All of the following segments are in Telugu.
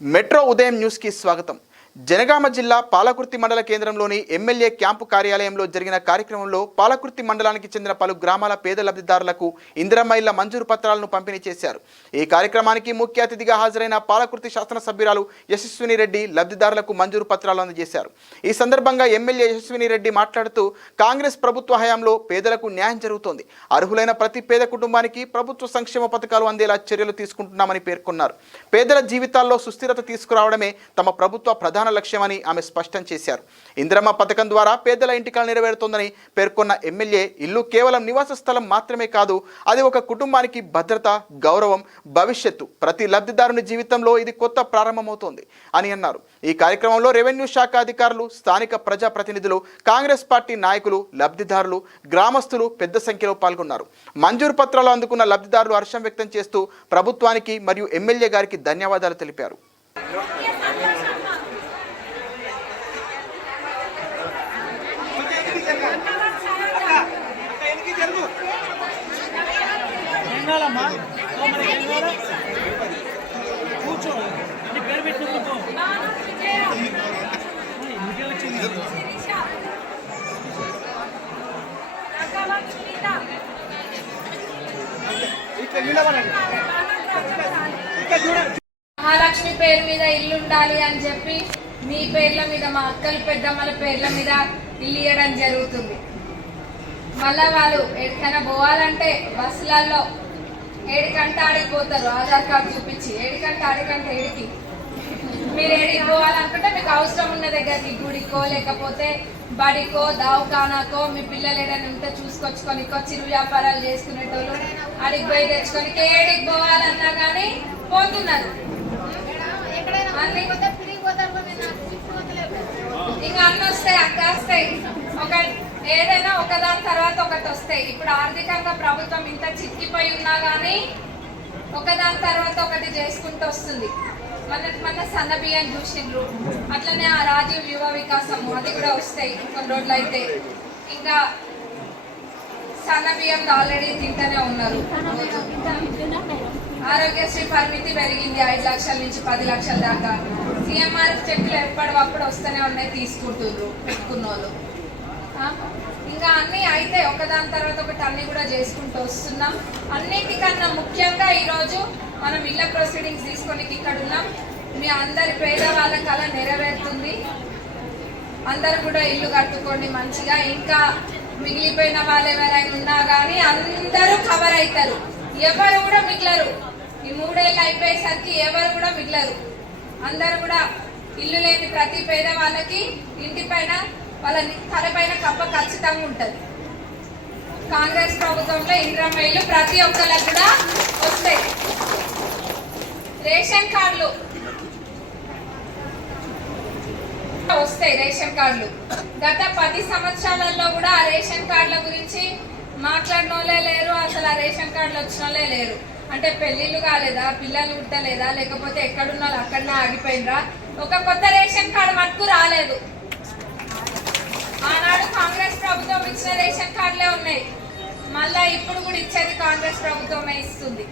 మెట్రో ఉదయం న్యూస్ కి స్వాగతం. జనగామ జిల్లా పాలకుర్తి మండల కేంద్రంలోని ఎమ్మెల్యే క్యాంపు కార్యాలయంలో జరిగిన కార్యక్రమంలో పాలకుర్తి మండలానికి చెందిన పలు గ్రామాల పేద లబ్ధిదారులకు ఇందిరమ్మ ఇళ్ల మంజూరు పత్రాలను పంపిణీ చేశారు. ఈ కార్యక్రమానికి ముఖ్య అతిథిగా హాజరైన పాలకుర్తి శాసనసభ్యురాలు యశస్విని రెడ్డి లబ్ధిదారులకు మంజూరు పత్రాలు అందజేశారు. ఈ సందర్భంగా ఎమ్మెల్యే యశస్విని రెడ్డి మాట్లాడుతూ కాంగ్రెస్ ప్రభుత్వ హయాంలో పేదలకు న్యాయం జరుగుతోంది. అర్హులైన ప్రతి పేద కుటుంబానికి ప్రభుత్వ సంక్షేమ పథకాలు అందేలా చర్యలు తీసుకుంటున్నామని పేర్కొన్నారు. పేదల జీవితాల్లో సుస్థిరత తీసుకురావడమే తమ ప్రభుత్వ ప్రధాన లక్ష్యమని ఆమె స్పష్టం చేశారు. ఇందిరమ్మ పథకం ద్వారా పేదల ఇంటి కల నెరవేరుతోందని పేర్కొన్న ఎమ్మెల్యే ఇల్లు కేవలం నివాస స్థలం మాత్రమే కాదు, అది ఒక కుటుంబానికి భద్రత, గౌరవం, భవిష్యత్తు. ప్రతి లబ్ధిదారుని జీవితంలో ఇది కొత్త ప్రారంభమవుతోంది అని అన్నారు. ఈ కార్యక్రమంలో రెవెన్యూ శాఖ అధికారులు, స్థానిక ప్రజాప్రతినిధులు, కాంగ్రెస్ పార్టీ నాయకులు, లబ్ధిదారులు, గ్రామస్తులు పెద్ద సంఖ్యలో పాల్గొన్నారు. మంజూరు పత్రాలు అందుకున్న లబ్ధిదారులు హర్షం వ్యక్తం చేస్తూ ప్రభుత్వానికి మరియు ఎమ్మెల్యే గారికి ధన్యవాదాలు తెలిపారు. మహాలక్ష్మి పేరు మీద ఇల్లు ఉండాలి అని చెప్పి మీ పేర్ల మీద, మా అక్కల పెద్దమ్మల పేర్ల మీద ఇల్లు ఇవ్వడం జరుగుతుంది. మళ్ళా వాళ్ళు ఎక్కడికైనా పోవాలంటే బస్సులలో ఏడికంటే ఆడిపోతారు, ఆధార్ కార్డు చూపించి ఏడికంటే ఆడికంటే ఏడికి. మీరు ఏడికి పోవాలనుకుంటే మీకు అవసరం ఉన్న దగ్గరికి, గుడికో లేకపోతే బడికో దవాఖానాకో, మీ పిల్లలు ఏదైనా ఉంటే చూసుకొచ్చుకొని చిరు వ్యాపారాలు చేసుకునేటోళ్ళు అడిగి పోయి తెచ్చుకొని ఏడికి పోవాలన్నా కానీ పోతున్నారు. ఇంకా అన్నీ వస్తాయి, అక్క వస్తాయి, ఏదైనా ఒకదాని తర్వాత ఒకటి వస్తాయి. ఇప్పుడు ఆర్థికంగా ప్రభుత్వం ఇంత చిక్కిపోయి ఉన్నా కానీ ఒకదాని తర్వాత ఒకటి చేసుకుంటూ వస్తుంది. మన సన్న బియ్యం చూసిండ్రు, అట్లనే ఆ రాజీవ్ యువ వికాసం అది కూడా వస్తాయి కొన్ని రోజులు అయితే. ఇంకా సన్న బియ్యం ఆల్రెడీ తింటూనే ఉన్నారు. ఆరోగ్యశ్రీ పరిమితి పెరిగింది 5 లక్షల నుంచి 10 లక్షల దాకా. సిఎంఆర్ఎఫ్ చెక్కులు ఎప్పటికప్పుడు వస్తూనే ఉన్నాయి, తీసుకుంటున్నారు పెట్టుకున్న వాళ్ళు. ఇంకా అన్నీ అయితే ఒకదాని తర్వాత ఒకటి అన్ని కూడా చేసుకుంటూ వస్తున్నాం. అన్నిటికన్నా ముఖ్యంగా ఈరోజు మనం ఇళ్ళ ప్రొసీడింగ్స్ తీసుకొని ఇక్కడ ఉన్నాం. మీ అందరి పేదవాళ్ళ కళ నెరవేరుతుంది. అందరు కూడా ఇల్లు కట్టుకోండి మంచిగా. ఇంకా మిగిలిపోయిన వాళ్ళు ఎవరైనా ఉన్నా కానీ అందరూ కవర్ అవుతారు, ఎవరు కూడా మిగిలరు. ఈ 3 ఏళ్ళు అయిపోయేసరికి ఎవరు కూడా మిగిలరు. అందరు కూడా ఇల్లు లేని ప్రతి పేదవాళ్ళకి ఇంటి పైన వాళ్ళ తలపైన కప్ప ఖచ్చితంగా ఉంటుంది. కాంగ్రెస్ ప్రభుత్వంలో ఇందిరమ్మ ఇల్లు ప్రతి ఒక్కరికి కూడా వస్తాయి. రేషన్ కార్డులు వస్తాయి. రేషన్ కార్డులు గత 10 సంవత్సరాలలో కూడా ఆ రేషన్ కార్డుల గురించి మాట్లాడిన వాళ్ళే లేరు. అసలు ఆ రేషన్ కార్డులు వచ్చిన వాళ్ళే లేరు. అంటే పెళ్లిళ్ళు కాలేదా, పిల్లలు పుట్టలేదా, లేకపోతే ఎక్కడున్న వాళ్ళు అక్కడనే ఆగిపోయినరా, ఒక కొత్త రేషన్ కార్డు మటుకు రాలేదు. ఆనాడు కాంగ్రెస్ ప్రభుత్వం ఇచ్చిన రేషన్ కార్డులే ఉన్నాయి. మళ్ళా ఇప్పుడు కూడా ఇచ్చేది కాంగ్రెస్ ప్రభుత్వమే ఇస్తుంది.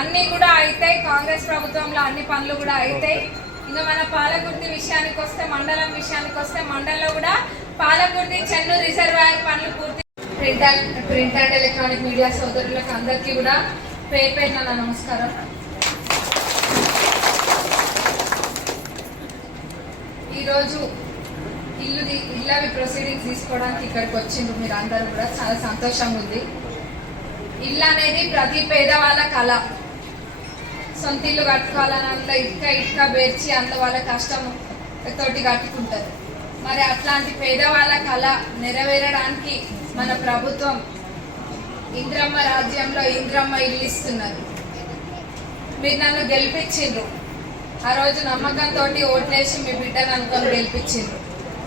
అన్ని కూడా అయితాయి. కాంగ్రెస్ ప్రభుత్వంలో అన్ని పనులు కూడా అయితాయి. ఇంకా మన పాలకుర్తి విషయానికి వస్తే, మండలం విషయానికి వస్తే, మండలంలో కూడా పాలకుర్తి చెన్నూరు రిజర్వాయర్ పనులు పూర్తి. ప్రింట్ అండ్ ఎలక్ట్రానిక్ మీడియా సోదరులకు అందరికీ కూడా పేరు పేరున నా నమస్కారం. ఈరోజు ఇళ్ళవి ప్రొసీడింగ్స్ తీసుకోవడానికి ఇక్కడికి వచ్చిండ్రు మీరు అందరూ కూడా, చాలా సంతోషంగా ఉంది. ఇల్లు అనేది ప్రతి పేదవాళ్ళ కళ. సొంత ఇల్లు కట్టుకోవాలని అంత ఇటుక బేర్చి అంత వాళ్ళ కష్టం తోటి కట్టుకుంటారు. మరి అట్లాంటి పేదవాళ్ళ కళ నెరవేరడానికి మన ప్రభుత్వం ఇందిరమ్మ రాజ్యంలో ఇందిరమ్మ ఇల్లు ఇస్తున్నారు. మీరు నన్ను గెలిపించిండ్రు. ఆ రోజు నమ్మకంతో ఓట్లేసి మీ బిడ్డను అనుకొని గెలిపించిండ్రు.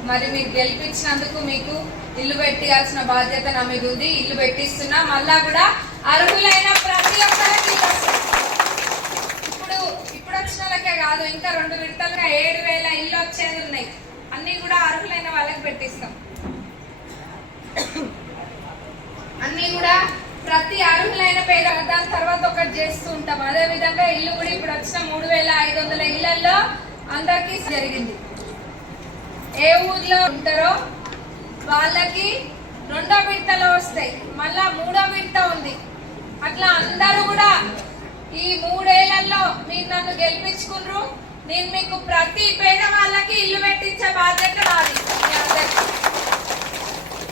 మరి మీరు గెలిపించినందుకు మీకు ఇల్లు పెట్టియాల్సిన బాధ్యత నా మీద ఉంది. ఇల్లు పెట్టిస్తున్నా. మళ్ళా కూడా అర్హులైన ప్రతి ఒక్కరికి ఇప్పుడు వచ్చిన వాళ్ళకే కాదు, ఇంకా 2 విడతలుగా 7,000 ఇల్లు వచ్చేది ఉన్నాయి. అన్ని కూడా అర్హులైన వాళ్ళకి పెట్టిస్తాం. అన్ని కూడా ప్రతి అర్హులైన పేద దాని తర్వాత ఒకటి చేస్తూ ఉంటాం. అదే విధంగా ఇల్లు కూడా ఇప్పుడు వచ్చిన అందరికీ జరిగింది. ఏ ఊర్లో ఉంటారో వాళ్ళకి 2వ విడతలో వస్తాయి, మళ్ళా 3వ విడత ఉంది. అట్లా అందరూ కూడా ఈ 3 ఏళ్లలో మీరు నన్ను గెలిపించుకున్నారు. నేను మీకు ప్రతి పేద వాళ్ళకి ఇల్లు పెట్టించే బాధ్యత నాది. మీ అందరికీ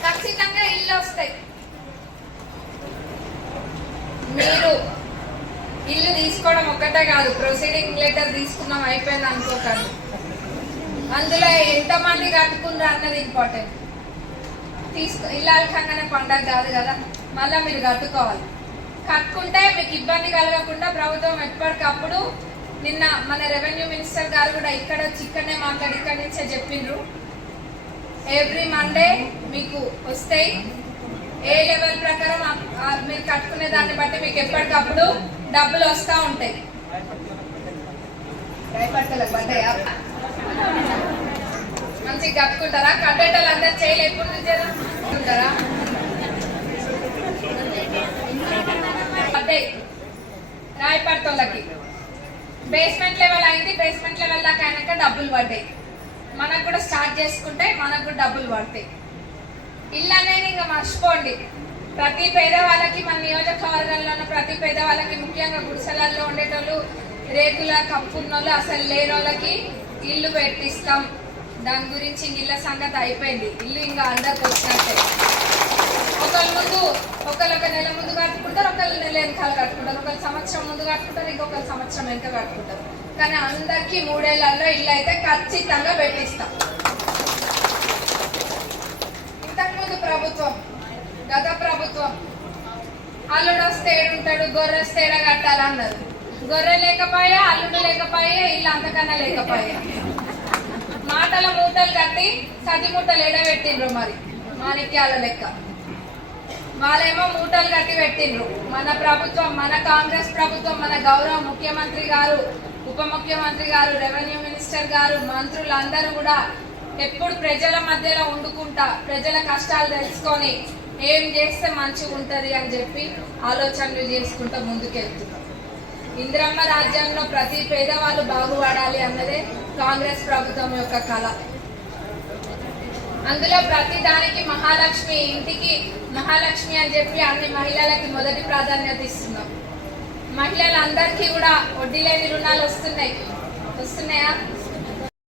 ఖచ్చితంగా ఇల్లు వస్తాయి. మీరు ఇల్లు తీసుకోవడం ఒక్కటే కాదు, ప్రొసీడింగ్ లెటర్ తీసుకున్నాం అయిపోయింది అనుకోకండి. అందులో ఎంతమంది కట్టుకున్నారు అన్నది ఇంపార్టెంట్. ఇల్లు అలకంగానే పండగ కాదు కదా, మళ్ళీ మీరు కట్టుకోవాలి. కట్టుకుంటే మీకు ఇబ్బంది కలగకుండా ప్రభుత్వం ఎప్పటికప్పుడు, నిన్న మన రెవెన్యూ మినిస్టర్ గారు కూడా ఇక్కడ వచ్చి ఇక్కడనే మాట్లాడి ఇక్కడి నుంచే చెప్పిండ్రు, ఎవ్రీ మండే మీకు వస్తాయి. ఏ లెవెల్ ప్రకారం మీరు కట్టుకునే దాన్ని బట్టి మీకు ఎప్పటికప్పుడు డబ్బులు వస్తూ ఉంటాయి. మంచిగా కట్టుకుంటారా? కట్టేటోళ్ళు అందరు చేయలు ఎప్పుడు నుంచారా? రాయపడతోళ్ళకి బేస్మెంట్ లెవెల్ అయింది, బేస్మెంట్ లెవెల్ దాకా అయినాక డబ్బులు పడ్డాయి. మనకు కూడా స్టార్ట్ చేసుకుంటే మనకు కూడా డబ్బులు పడతాయి. ఇల్లు అనేది ఇంకా మర్చిపోండి. ప్రతి పేదవాళ్ళకి, మన నియోజకవర్గంలో ఉన్న ప్రతి పేదవాళ్ళకి, ముఖ్యంగా గుడిసెలల్లో ఉండేటోళ్ళు, రేకుల కప్పున్నోళ్ళు, అసలు లేని వాళ్ళకి ఇల్లు పెట్టిస్తాం. దాని గురించి ఇళ్ళ సంగతి అయిపోయింది. ఇల్లు ఇంకా అందరికి వచ్చినట్టే. ఒకళ్ళు ఒక నెల ముందు కట్టుకుంటారు, ఒకళ్ళు నెల వెనకాల కట్టుకుంటారు, ఒకళ్ళు సంవత్సరం ముందు కట్టుకుంటారు, ఇంకొకరు సంవత్సరం వెనక కట్టుకుంటారు. కానీ అందరికీ 3 ఏళ్లలో ఇల్లు అయితే ఖచ్చితంగా పెట్టిస్తాం. ఇంతకుముందు ప్రభుత్వం, గత ప్రభుత్వం అల్లుడు వస్తే ఏడుంటాడు, గొర్రె వస్తే ఏడ కట్టాలన్నారు. గొర్రె లేకపోయా, అల్లుడు లేకపోయా, ఇల్లు అంతకన్నా లేకపోయా. మాటల మూటలు కట్టి సది మూటలు ఎడబెట్టిండ్రు. మరి మాణిక్యాల లెక్క వాళ్ళేమో మూటలు కట్టి పెట్టిండ్రు. మన ప్రభుత్వం, మన కాంగ్రెస్ ప్రభుత్వం, మన గౌరవ ముఖ్యమంత్రి గారు, ఉప ముఖ్యమంత్రి గారు, రెవెన్యూ మినిస్టర్ గారు, మంత్రులు అందరూ కూడా ఎప్పుడు ప్రజల మధ్యలో ఉండుకుంటా, ప్రజల కష్టాలు తెలుసుకొని ఏం చేస్తే మంచిగా ఉంటది అని చెప్పి ఆలోచనలు చేసుకుంటూ ముందుకెళ్తున్నాం. ఇందిరమ్మ రాజ్యంలో ప్రతి పేదవాళ్ళు బాగుపడాలి అన్నదే కాంగ్రెస్ ప్రభుత్వం యొక్క కళ. అందులో ప్రతి దానికి మహాలక్ష్మి, ఇంటికి మహాలక్ష్మి అని చెప్పి అన్ని మహిళలకి మొదటి ప్రాధాన్యత ఇస్తున్నాం. మహిళలందరికీ కూడా వడ్డీ లేని రుణాలు వస్తున్నాయా?